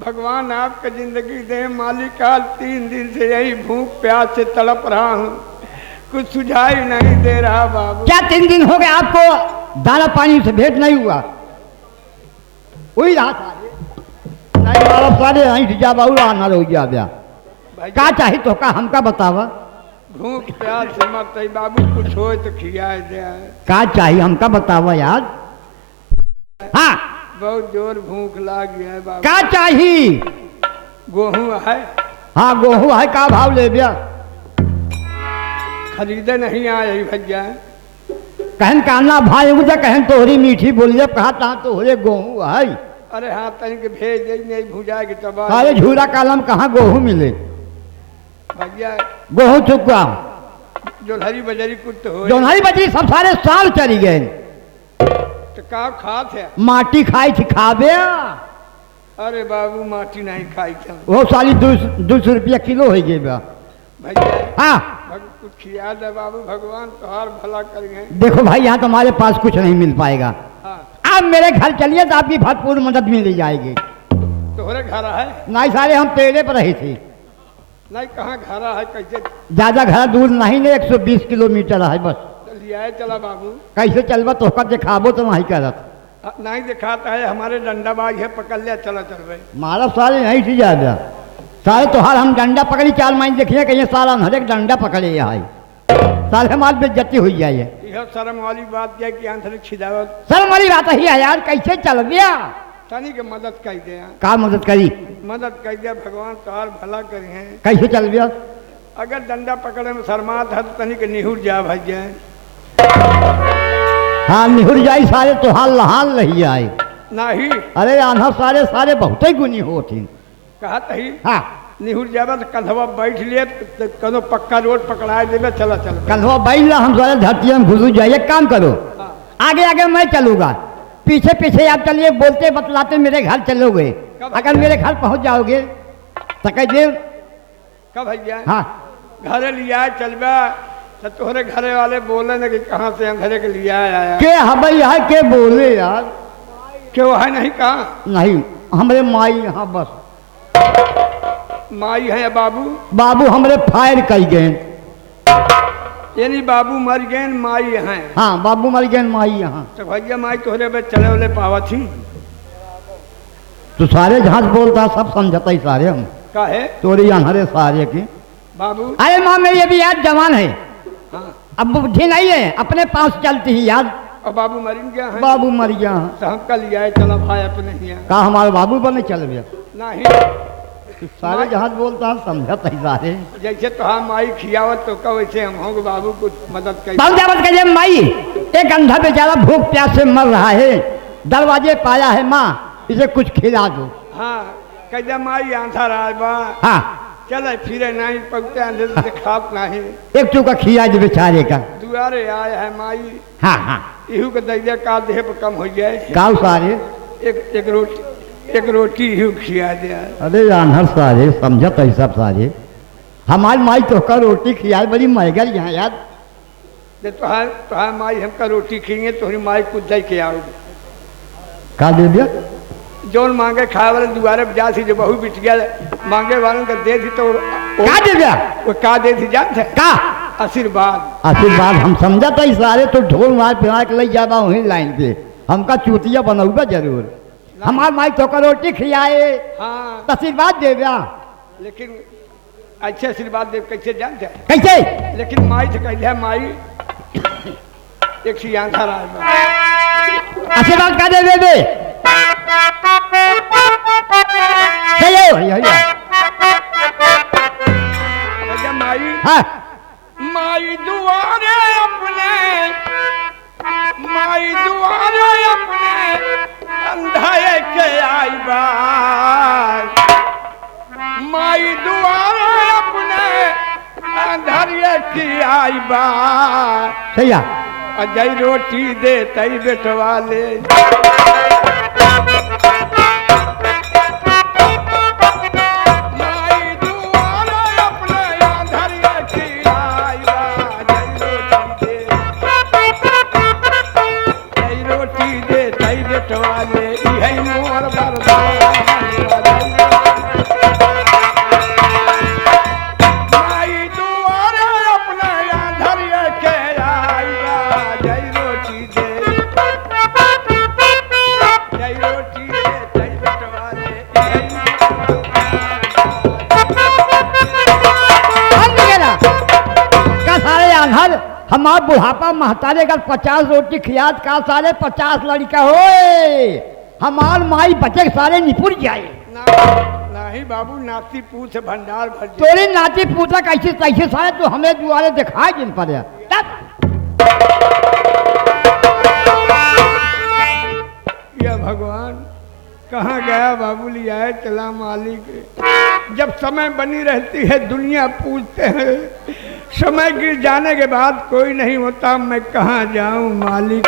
भगवान आपका जिंदगी दे मालिक। आज 3 दिन से यही भूख प्यास से तड़प रहा हूँ, कुछ सुझाई नहीं दे रहा बाबू। क्या 3 दिन हो गए आपको दाना पानी से भेंट नहीं हुआ? वही रहा सारे नहीं बाबा सारे नहीं जा बाबू आना हो गया ब्या का चाहिए तो का हमका बतावा। भूख प्यास से मत बाबू, कुछ हो तो खिया दे। का चाहिए हमका बतावा यार। हाँ बहुत जोर भूख लाग गया है बाबू। का चाहिए? गेहूँ है? हाँ गेहूँ है, का भाव ले बिया? खरीदे नहीं आए भैया। कहन काना भाई मुझे कहन तोहरी मीठी बोलिए कहा था तोहरे गेहूँ है। अरे हाँ तनिक भेज दे, नहीं भूजा की तबाह। सारे झूरा कालम कहाँ गेहूँ मिले भैया? गेहूँ चुका जोधरी बजरी कुछ तो हो। जोधरी बजरी सब सारे साल चली गए। तो का खात है? माटी खाई थी खाबे। अरे बाबू माटी नहीं खाई था। वो साली 200 रुपया किलो हो गए बा भैया। हाँ कुछ खिया दे बाबू, भगवान तोहार भला करेंगे। देखो भाई यहाँ तो हमारे पास कुछ नहीं मिल पाएगा। हाँ। आप मेरे घर चलिए तो आपकी भरपूर मदद मिल जाएगी। तोहरे घर है? नहीं सारे हम पेड़े पर रही थी। नहीं कहाँ घर है? कैसे? ज्यादा घर दूर नहीं ने 120 किलोमीटर है बस। लिया चला बाबू। कैसे चलबा तो दिखाबो तो नहीं करत। नहीं दिखाता है, हमारे डंडा बाज है, पकड़ लिया चला चल भाई। मारा सारे नहीं थी ज्यादा सारे तोहार हम डंडा पकड़ी 4 माइन देखिए कहीं सारा हर एक डंडा पकड़े है सारे हमारे बेइज्जती हुई जाए। यह शर्म वाली बात है कि आंसर छिदावत। शर्म वाली बात ही है यार। कैसे चल गया? तनी के मदद कर दे। का मदद करी? मदद कर दिया, भगवान तोहार भला करे हैं। कैसे चल गया? अगर डंडा पकड़े में शर्मात है तो तनी के निहुर जा भैया। हाँ निहुर जाई सारे तोहार लहान रही आए नहीं। अरे आना सारे सारे बहुत ही गुनी होती। कहा तही? हाँ निहुर जाबा तो कंधवा बैठ लिए तो कनो पक्का रोड पकड़ा देवे चला चल। कंधवा बैठ ला हम सारे धरती में घुस जाइए। काम करो आगे आगे मैं चलूंगा, पीछे पीछे आप चलिए, बोलते बतलाते मेरे घर चलोगे। अगर मेरे घर पहुंच जाओगे तो कह दे कब भैया? हाँ घरे लिया चलबा तो तोहरे घरे वाले बोले न कि कहाँ से अंधेरे के लिया आया। के हमें यहाँ के बोले यार? क्यों है? नहीं कहा? नहीं हमारे माई यहाँ बस माई है बाबू? बाबू हमारे फायर कई गए। यानी बाबू मर गए माई हैं? हाँ बाबू मर गए माई यहाँ। तो भैया माई तोहरे पे चले वाले पावा थी तो सारे जहाँ से बोलता सब समझता ही सारे हम का है तोरे यहाँ सारे की। बाबू अरे माँ मेरी अभी याद जवान है। हाँ। अब बुद्धि नहीं है, अपने पास चलती ही याद। और बाबू मर गया है? बाबू मर गया है। तो हम कल लिया चला भाई अपने ही का हमारे बाबू बने चल गया। नहीं सारे जहाँ बोलता है समझता ही सारे। जैसे तो हाँ माई खियावत तो कब वैसे हम होंगे बाबू कुछ मदद कर। बहुत मत करिए माई, एक अंधा बेचारा भूख प्यास से मर रहा है, दरवाजे पाया है माँ इसे कुछ खिला दो। हाँ कह दे माई आंधा रहा बा। हाँ चले फिरे नहीं पकते अंधे से खाप नहीं। एक चूका खिया दे बेचारे का। दुआरे आए है माई। हाँ हाँ इहू के दैया का देह पर कम हो जाए। गाँव सारे एक रोटी ही खिया दिया। अरे जानहर सारे समझत है सब सारे। हमारी माई तो का रोटी खिया बड़ी महंगा यहाँ याद। तुहार माई हमका रोटी खिएंगे तो माई कुछ दे के आओगे। का दे दिया? जौन मांगे खाए वाले दुआरे पर जा सी जो बहू बिट गया मांगे वालों का दे दी तो का दे दिया? वो का दे दी जानते का? आशीर्वाद। आशीर्वाद हम समझा था सारे तो ढोल मार पिला के ले जाबा वहीं लाइन पे हमका चूतिया बनौगा जरूर। हमार माई तो का रोटी खिलाए। हाँ आशीर्वाद दे दिया। लेकिन अच्छे आशीर्वाद दे कैसे जानते हैं? कैसे? लेकिन माई से कह दिया माई एक सी आंधा रहा। आशीर्वाद का दे दे माई। हाँ माई दुआरे अपने अंधाए के आई बार। माई दुआरे अपने अंधारिये की आई बार। सही है। अजय रोटी दे तई बेटवा ले। माई दुआरे अपने अंधारिये की आई बार। रोटी दे तई बेटवा ले। इहे मोर बरदान। हमार बुढ़ापा महतारे का 50 रोटी खियात का सारे 50 लड़का होए हमार माई बचे सारे निपुर जाए नहीं बाबू, नाती पूछ भंडार भर तोरी नाती पूछा कैसे कैसे सारे तो हमें दुआरे दिखाए जिन पर या भगवान कहाँ गया बाबू, लिया है चला मालिक। जब समय बनी रहती है दुनिया पूछते हैं, समय गिर जाने के बाद कोई नहीं होता, मैं कहाँ जाऊं मालिक।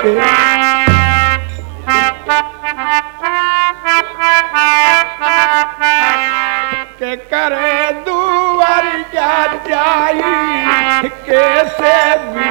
के करे दुआरिया जाई कैसे भी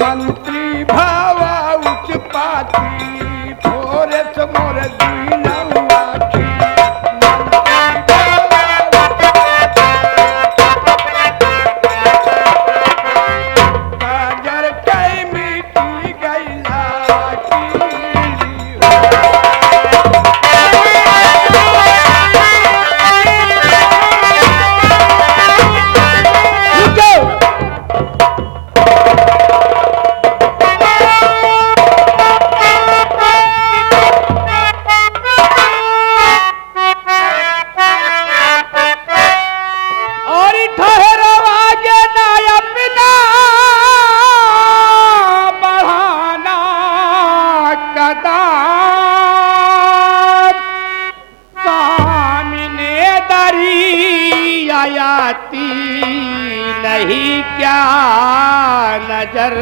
मंत्री भावा उच्च पाती फोरे मोर दीनवा की काजर कई मिटी गईला नहीं क्या नजर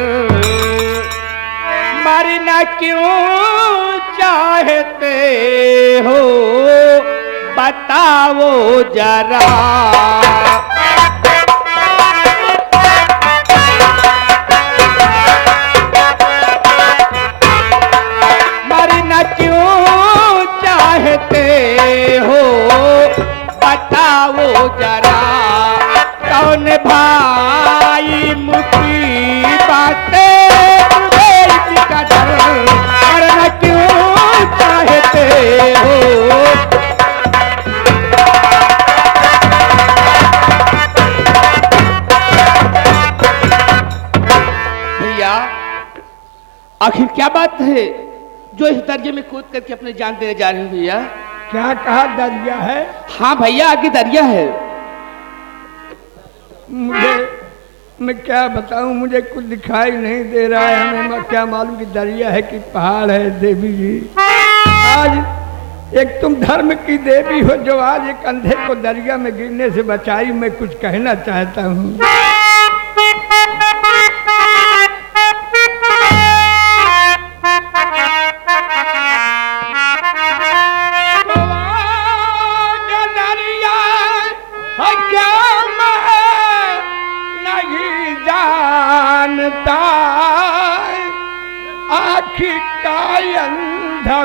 मरना क्यों चाहते हो बताओ जरा। मरना क्यों चाहते हो बताओ जरा। कौन भाई मुसीबत का डर मरना क्यों चाहते हो। भैया आखिर क्या बात है जो इस दरिया में कूद करके अपने जान देने जा रहे हो भैया? क्या कहा दरिया है? हाँ भैया आगे दरिया है। मुझे मैं क्या बताऊं, मुझे कुछ दिखाई नहीं दे रहा है। हमें क्या मालूम कि दरिया है कि पहाड़ है। देवी जी आज एक तुम धर्म की देवी हो जो आज एक अंधे को दरिया में गिरने से बचाई। मैं कुछ कहना चाहता हूँ। आखिर का अंधा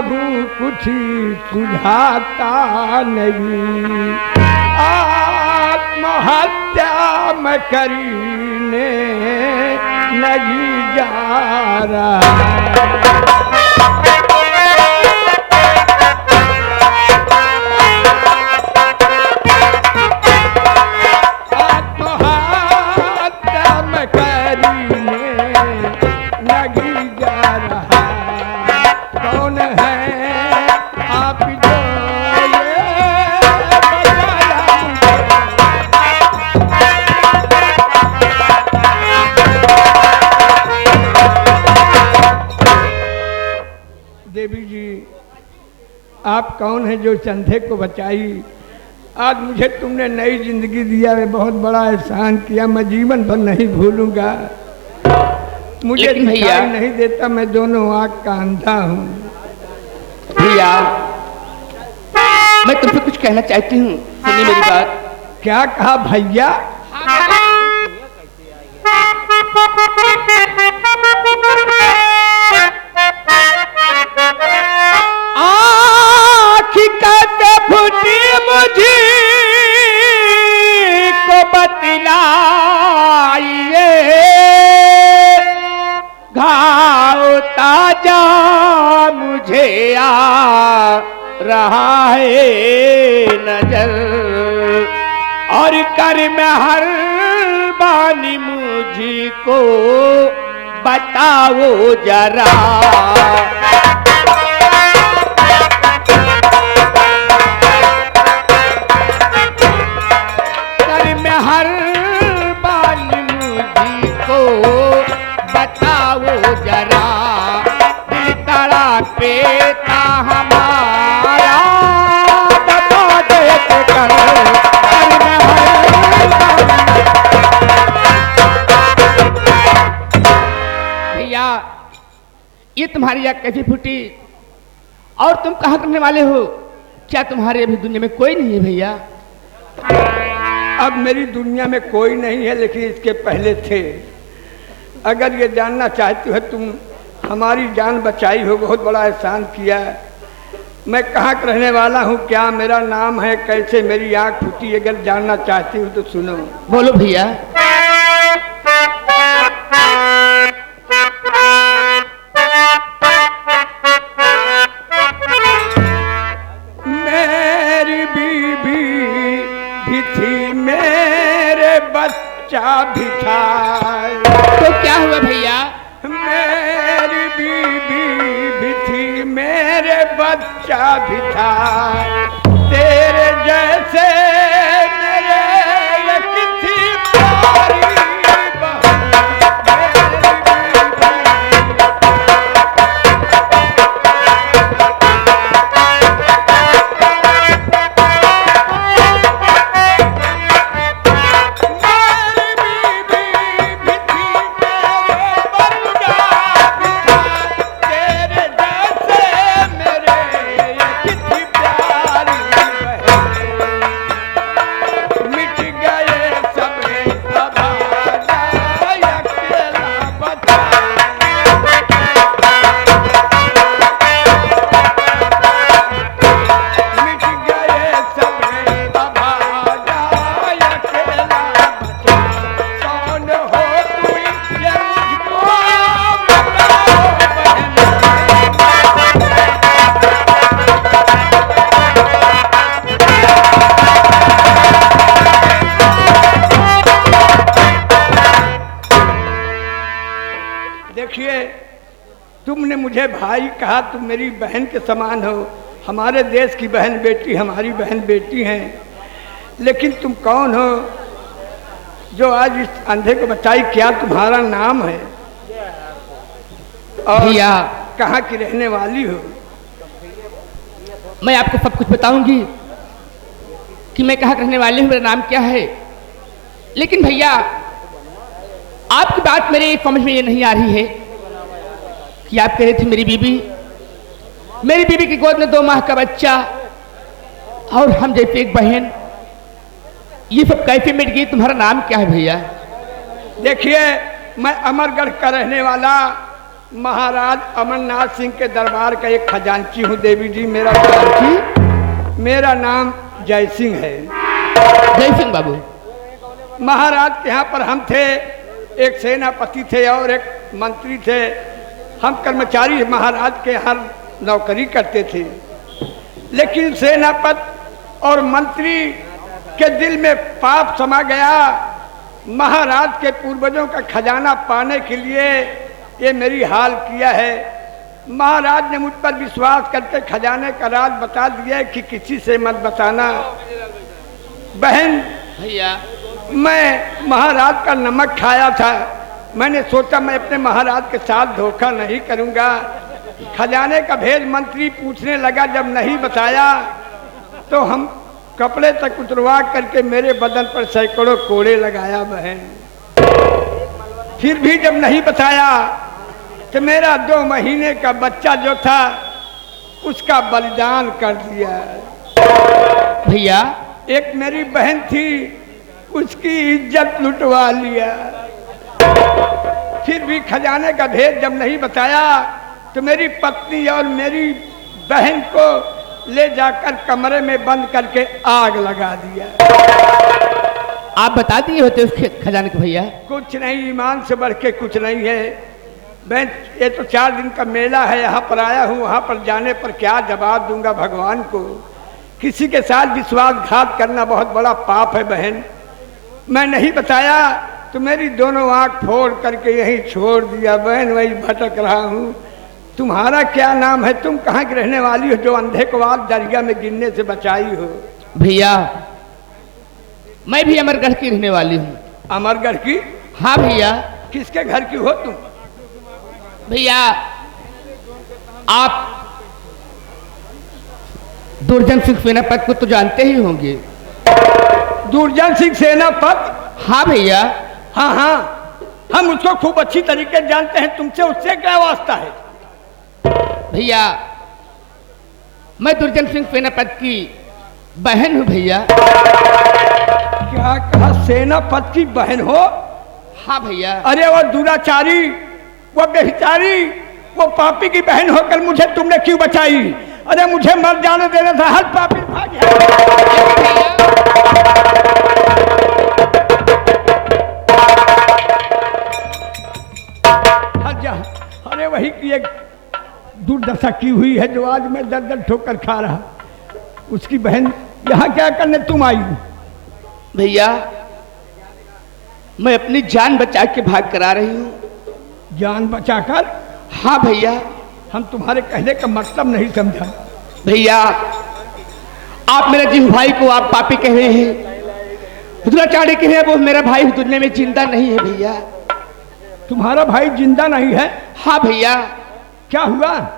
कुछ सुझाता नहीं। आत्महत्या में करने नहीं जा रहा। आप कौन है जो चंदे को बचाई? आज मुझे तुमने नई जिंदगी दिया है, बहुत बड़ा एहसान किया, मैं जीवन भर नहीं भूलूंगा। मुझे दिखाई नहीं देता, मैं दोनों आँख का अंधा हूँ। भैया मैं तुमसे कुछ कहना चाहती हूँ, सुनिए मेरी बात। क्या कहा भैया? आँखी कहते फूटी मुझे को बतलाइए, घाव ताजा मुझे आ रहा है नजर, और कर में हर बानी मुझको बताओ जरा। कर में हर बानी मुझको बताओ जरा, दिल तड़पे था हमारा दबा देख कर। भैया ये तुम्हारी आग कैसे फूटी और तुम कहाँ करने वाले हो? क्या तुम्हारे अभी दुनिया में कोई नहीं है भैया? अब मेरी दुनिया में कोई नहीं है, लेकिन इसके पहले थे। अगर ये जानना चाहती हो तुम, हमारी जान बचाई हो, बहुत बड़ा एहसान किया। मैं कहाँ का रहने वाला हूँ, क्या मेरा नाम है, कैसे मेरी आँख फूटी, अगर जानना चाहती हूँ तो सुनो। बोलो भैया। मेरी बीबी भी थी, मेरे बच्चा भी था। तो क्या हुआ भैया? मेरी बीबी भी थी, मेरे बच्चा भी था। तेरे जैसे मेरे एक थी प्यारी बहन, देखिए तुमने मुझे भाई कहा, तुम मेरी बहन के समान हो। हमारे देश की बहन बेटी हमारी बहन बेटी हैं, लेकिन तुम कौन हो जो आज इस अंधे को बचाई? क्या तुम्हारा नाम है और भैया कहाँ की रहने वाली हो? मैं आपको सब कुछ बताऊंगी कि मैं कहाँ रहने वाली हूँ, मेरा नाम क्या है। लेकिन भैया आपकी बात मेरे समझ में ये नहीं आ रही है कि आप कह रहे थे मेरी बीबी की गोद में 2 माह का बच्चा और हम जैसे एक बहन, ये सब कैसे मिट गई? तुम्हारा नाम क्या है भैया? देखिए मैं अमरगढ़ का रहने वाला महाराज अमरनाथ सिंह के दरबार का एक खजांची हूँ देवी जी। मेरा नाम जय सिंह है। जय सिंह बाबू। महाराज के यहाँ पर हम थे, एक सेनापति थे और एक मंत्री थे। हम कर्मचारी महाराज के यहाँ नौकरी करते थे, लेकिन सेनापति और मंत्री के दिल में पाप समा गया। महाराज के पूर्वजों का खजाना पाने के लिए ये मेरी हाल किया है। महाराज ने मुझ पर विश्वास करके खजाने का राज बता दिया कि किसी से मत बताना। बहन भैया मैं महाराज का नमक खाया था, मैंने सोचा मैं अपने महाराज के साथ धोखा नहीं करूंगा। खजाने का भेद मंत्री पूछने लगा, जब नहीं बताया तो हम कपड़े तक उतरवा करके मेरे बदन पर सैकड़ों कोड़े लगाया बहन। फिर भी जब नहीं बताया तो मेरा 2 महीने का बच्चा जो था उसका बलिदान कर दिया। भैया एक मेरी बहन थी, उसकी इज्जत लुटवा लिया। फिर भी खजाने का भेद जब नहीं बताया तो मेरी पत्नी और मेरी बहन को ले जाकर कमरे में बंद करके आग लगा दिया। आप बता दिए होते उस खजाने को भैया? कुछ नहीं, ईमान से बढ़ के कुछ नहीं है। मैं ये तो 4 दिन का मेला है, यहाँ पर आया हूँ, वहाँ पर जाने पर क्या जवाब दूंगा भगवान को। किसी के साथ विश्वासघात करना बहुत बड़ा पाप है बहन। मैं नहीं बताया तो मेरी दोनों आँख फोड़ करके यहीं छोड़ दिया। बहन वही भटक रहा हूँ। तुम्हारा क्या नाम है? तुम कहाँ की रहने वाली हो जो अंधे को आज दरिया में गिरने से बचाई हो? भैया मैं भी अमरगढ़ की रहने वाली हूँ। अमरगढ़ की? हाँ भैया। किसके घर की हो तुम? भैया आप दुर्जन सिंह सेनापति को तो जानते ही होंगे। दुर्जन सिंह सेनापति? हाँ भैया। हाँ हाँ, हम उसको खूब अच्छी तरीके से जानते हैं। तुमसे उससे क्या वास्ता है? भैया मैं दुर्जन सिंह सेनापति की बहन हूँ भैया। क्या कहा? सेनापति की बहन हो? हाँ भैया। अरे वो दुराचारी, वो बेचारी, वो पापी की बहन होकर मुझे तुमने क्यों बचाई? अरे मुझे मर जाने देना था। हर पापी भाग जा। अरे वही की एक दुर्दशा की हुई है जो आज मैं दर दर ठोकर खा रहा। उसकी बहन यहाँ क्या करने तुम आई? भैया मैं अपनी जान बचा के भाग कर आ रही हूँ। जान बचाकर? हाँ भैया। हम तुम्हारे कहने का मतलब नहीं समझा। भैया आप मेरे जीव भाई को आप पापी कह रहे हैं, दुराचारी कह रहे हैं। वो मेरा भाई दुनिया में जिंदा नहीं है भैया। तुम्हारा भाई जिंदा नहीं है? हाँ भैया। क्या हुआ?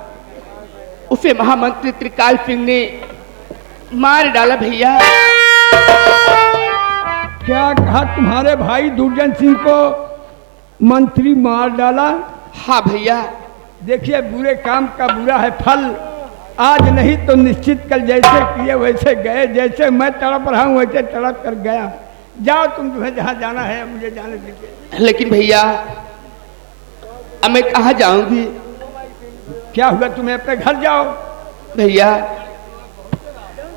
उसे महामंत्री त्रिकाल सिंह ने मार डाला भैया। क्या कहा? तुम्हारे भाई दुर्जन सिंह को मंत्री मार डाला? हाँ भैया। देखिए बुरे काम का बुरा है फल। आज नहीं तो निश्चित कल जैसे किए वैसे गए। जैसे मैं तड़प रहा हूँ वैसे तड़प कर गया। जाओ तुम, तुम्हें जहाँ जाना है मुझे जाने दीजिए। लेकिन भैया अब मैं कहाँ जाऊंगी? क्या हुआ? तुम्हें अपने घर जाओ। भैया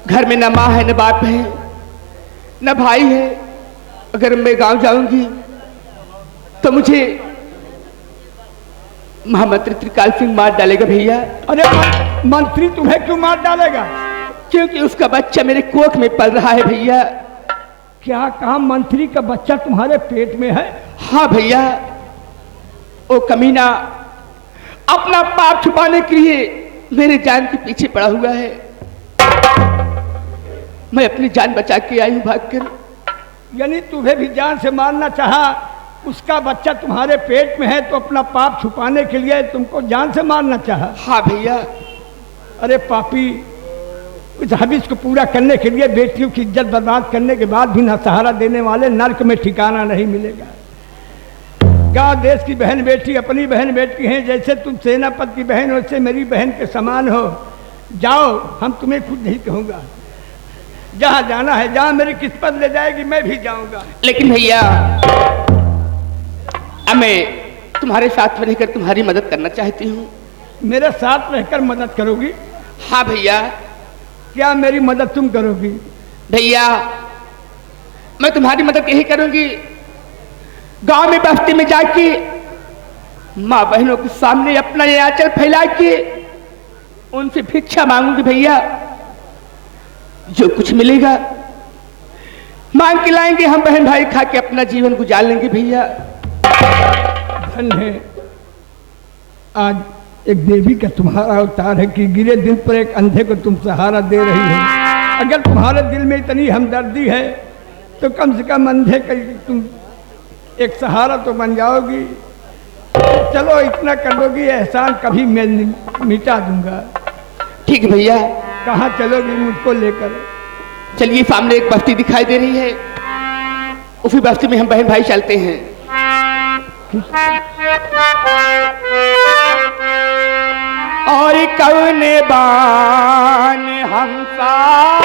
घर में न माँ है न बाप है न भाई है। अगर मैं गांव जाऊंगी तो मुझे महामंत्री त्रिकाल सिंह मार डालेगा भैया। अरे मंत्री तुम्हें क्यों मार डालेगा? क्योंकि उसका बच्चा मेरे कोख में पल रहा है भैया। क्या कहा? मंत्री का बच्चा तुम्हारे पेट में है? हाँ भैया। वो कमीना अपना पाप छुपाने के लिए मेरे जान के पीछे पड़ा हुआ है। मैं अपनी जान बचा के आई हूं भागकर। यानी तुम्हें भी जान से मारना चाहा? उसका बच्चा तुम्हारे पेट में है तो अपना पाप छुपाने के लिए तुमको जान से मारना चाहा? हाँ भैया। अरे पापी, इस हविस को पूरा करने के लिए बेटियों की इज्जत बर्बाद करने के बाद भी न सहारा देने वाले नर्क में ठिकाना नहीं मिलेगा। गांव देश की बहन बेटी अपनी बहन बेटी हैं। जैसे तुम सेनापति की बहन वैसे मेरी बहन के समान हो। जाओ, हम तुम्हें खुद नहीं कहूँगा। जहाँ जाना है, जहाँ मेरी किस्मत ले जाएगी मैं भी जाऊँगा। लेकिन भैया अब मैं तुम्हारे साथ में रहकर तुम्हारी मदद करना चाहती हूँ। मेरे साथ रहकर मदद करोगी? हाँ भैया। क्या मेरी मदद तुम करोगी? भैया मैं तुम्हारी मदद यही करूंगी, गांव में बस्ती में जाके माँ बहनों के सामने अपना ये आंचल फैला के उनसे भिक्षा मांगूंगी भैया। जो कुछ मिलेगा मांग के लाएंगे, हम बहन भाई खा के अपना जीवन गुजार लेंगे भैया। धन है आज एक देवी का तुम्हारा अवतार है कि गिरे दिन पर एक अंधे को तुम सहारा दे रही हो। अगर तुम्हारे दिल में इतनी हमदर्दी है तो कम से कम अंधे का तुम एक सहारा तो बन जाओगी। चलो इतना कर दोगी, एहसान कभी मैं मिटा दूंगा। ठीक है भैया। कहाँ चलोगी मुझको लेकर? चलिए सामने एक बस्ती दिखाई दे रही है, उसी बस्ती में हम बहन भाई चलते हैं। और कौने बान हमसा